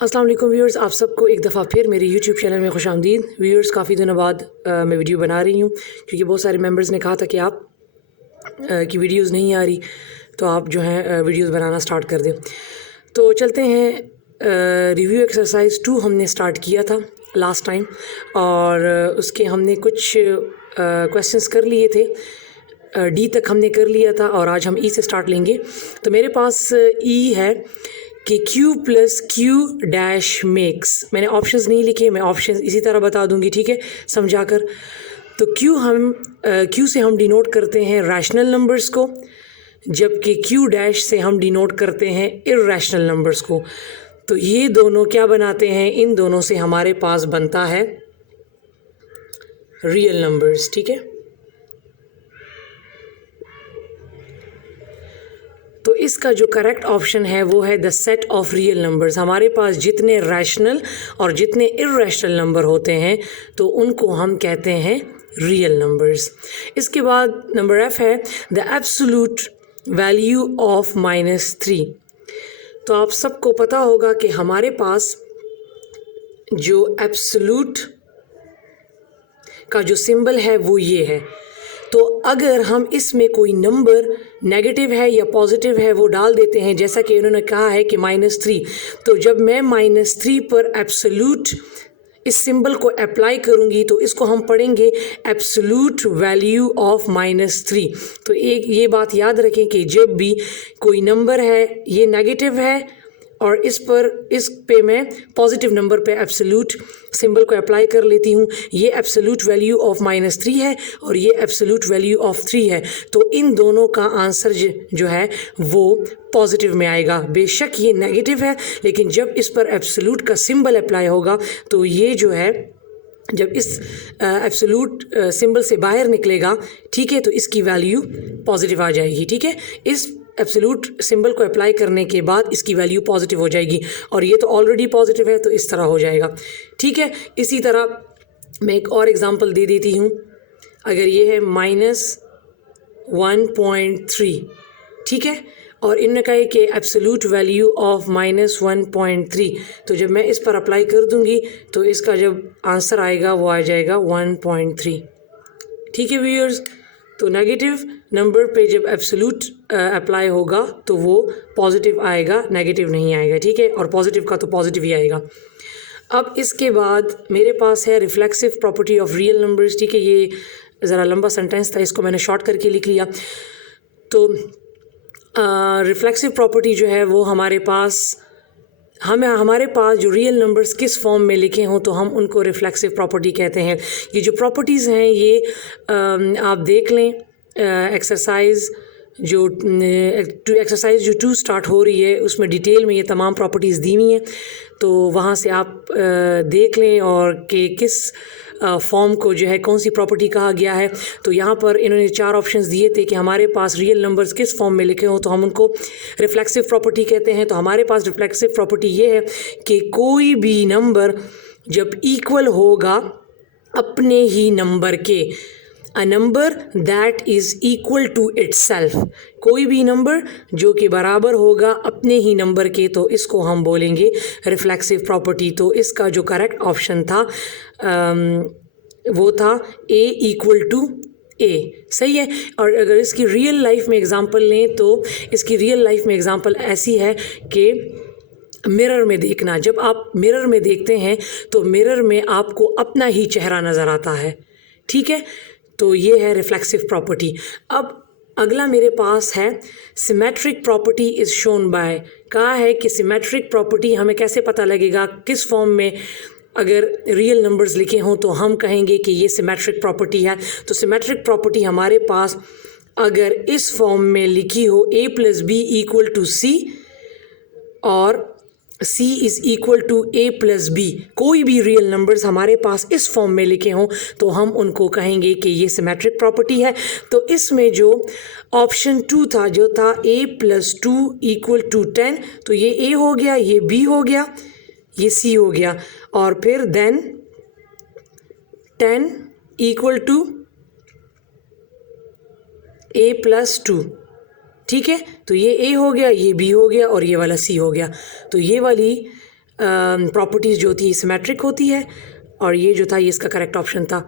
अस्सलाम वालेकुम व्यूअर्स, आप सबको एक दफ़ा फिर मेरे यूट्यूब चैनल में खुशामदीद। व्यूअर्स, काफ़ी दिनों बाद मैं वीडियो बना रही हूँ क्योंकि बहुत सारे मेंबर्स ने कहा था कि आप की वीडियोस नहीं आ रही, तो आप जो है वीडियोस बनाना स्टार्ट कर दें। तो चलते हैं, रिव्यू एक्सरसाइज 2 हमने स्टार्ट किया था लास्ट टाइम और उसके हमने कुछ क्वेश्चंस कर लिए थे। डी तक हमने कर लिया था और आज हम ई से स्टार्ट लेंगे। तो मेरे पास ई है कि Q plus Q dash makes, मैंने ऑप्शंस नहीं लिखे, मैं ऑप्शंस इसी तरह बता दूंगी, ठीक है, समझा कर। तो Q से हम डिनोट करते हैं रैशनल नंबर्स को, जबकि Q डैश से हम डिनोट करते हैं इर्रेशनल नंबर्स को। तो ये दोनों क्या बनाते हैं, इन दोनों से हमारे पास बनता है रियल नंबर्स, ठीक है। तो इसका जो करेक्ट ऑप्शन है वो है the set of real numbers. हमारे पास जितने रैशनल और जितने इर्रेशनल नंबर होते हैं तो उनको हम कहते हैं रियल नंबर्स। इसके बाद नंबर एफ है द एब्सोल्यूट वैल्यू ऑफ -3। तो आप सबको पता होगा कि हमारे पास जो एब्सोल्यूट का जो सिंबल है वो ये है। तो अगर हम इसमें कोई नंबर नेगेटिव है या पॉजिटिव है वो डाल देते हैं, जैसा कि उन्होंने कहा है कि -3, तो जब मैं -3 पर एब्सोल्यूट इस सिंबल को अप्लाई करूंगी तो इसको हम पढ़ेंगे एब्सोल्यूट वैल्यू ऑफ -3। तो एक ये बात याद रखें कि जब भी कोई नंबर है ये नेगेटिव है और इस पे मैं पॉजिटिव नंबर पे एब्सोल्यूट सिंबल को अप्लाई कर लेती हूँ, ये एब्सोल्यूट वैल्यू ऑफ -3 है और ये एब्सोल्यूट वैल्यू ऑफ 3 है। तो इन दोनों का आंसर जो है वो पॉजिटिव में आएगा। बेशक ये नेगेटिव है, लेकिन जब इस पर एब्सोल्यूट का सिंबल अप्लाई होगा तो ये जो है जब इस एब्सोल्यूट सिंबल से बाहर निकलेगा, ठीक है, तो इसकी वैल्यू पॉजिटिव आ जाएगी, ठीक है। इस एब्सोल्यूट सिंबल को अप्लाई करने के बाद इसकी वैल्यू पॉजिटिव हो जाएगी और ये तो ऑलरेडी पॉजिटिव है तो इस तरह हो जाएगा, ठीक है। इसी तरह मैं एक और एग्जांपल दे देती हूँ। अगर ये है -1.3, ठीक है, और इन्होंने कहा कि एब्सोल्यूट वैल्यू ऑफ -1.3, तो जब मैं इस पर अप्लाई कर दूंगी तो इसका जब आंसर आएगा वो आ जाएगा 1.3, ठीक है व्यूअर्स। तो नेगेटिव नंबर पे जब एब्सोल्यूट अप्लाई होगा तो वो पॉजिटिव आएगा, नेगेटिव नहीं आएगा, ठीक है, और पॉजिटिव का तो पॉजिटिव ही आएगा। अब इसके बाद मेरे पास है reflexive property of real numbers, ठीक है। ये ज़रा लंबा सेंटेंस था, इसको मैंने शॉर्ट करके लिख लिया। तो रिफ्लेक्सिव प्रॉपर्टी जो है वो हमारे पास जो रियल नंबर्स किस फॉर्म में लिखे हों तो हम उनको रिफ्लेक्सिव प्रॉपर्टी कहते हैं। ये जो प्रॉपर्टीज़ हैं ये आप देख लें, एक्सरसाइज जो 2 स्टार्ट हो रही है उसमें डिटेल में ये तमाम प्रॉपर्टीज़ दी हुई हैं, तो वहाँ से आप देख लें और कि किस फॉर्म को जो है कौन सी प्रॉपर्टी कहा गया है। तो यहाँ पर इन्होंने 4 ऑप्शंस दिए थे कि हमारे पास रियल नंबर्स किस फॉर्म में लिखे हो तो हम उनको रिफ्लेक्सिव प्रॉपर्टी कहते हैं। तो हमारे पास रिफ्लेक्सिव प्रॉपर्टी ये है कि कोई भी नंबर जब इक्वल होगा अपने ही नंबर के, a number that is equal to itself, कोई भी नंबर जो कि बराबर होगा अपने ही नंबर के, तो इसको हम बोलेंगे रिफ्लेक्सिव प्रॉपर्टी। तो इसका जो करेक्ट ऑप्शन था वो था A = A, सही है। और अगर इसकी रियल लाइफ में एग्जांपल लें तो इसकी रियल लाइफ में एग्जांपल ऐसी है कि मिरर में देखना, जब आप मिरर में देखते हैं तो मिरर में आपको अपना ही चेहरा नज़र आता है, ठीक है। तो ये है रिफ्लेक्सिव प्रॉपर्टी। अब अगला मेरे पास है symmetric property is shown by. कहा है कि सिमेट्रिक प्रॉपर्टी हमें कैसे पता लगेगा, किस फॉर्म में अगर रियल नंबर्स लिखे हों तो हम कहेंगे कि ये सिमेट्रिक प्रॉपर्टी है। तो सिमेट्रिक प्रॉपर्टी हमारे पास अगर इस फॉर्म में लिखी हो A + B = C और C = A + B, कोई भी रियल नंबर्स हमारे पास इस फॉर्म में लिखे हों तो हम उनको कहेंगे कि ये सिमेट्रिक प्रॉपर्टी है। तो इसमें जो ऑप्शन 2 था, जो था A + 2 = 10, तो ये A हो गया, ये B हो गया, ये C हो गया, और फिर देन 10 = A + 2, ठीक है। तो ये A हो गया, ये B हो गया और ये वाला C हो गया। तो ये वाली प्रॉपर्टीज़ जो थी सिमेट्रिक होती है, और ये जो था ये इसका करेक्ट ऑप्शन था।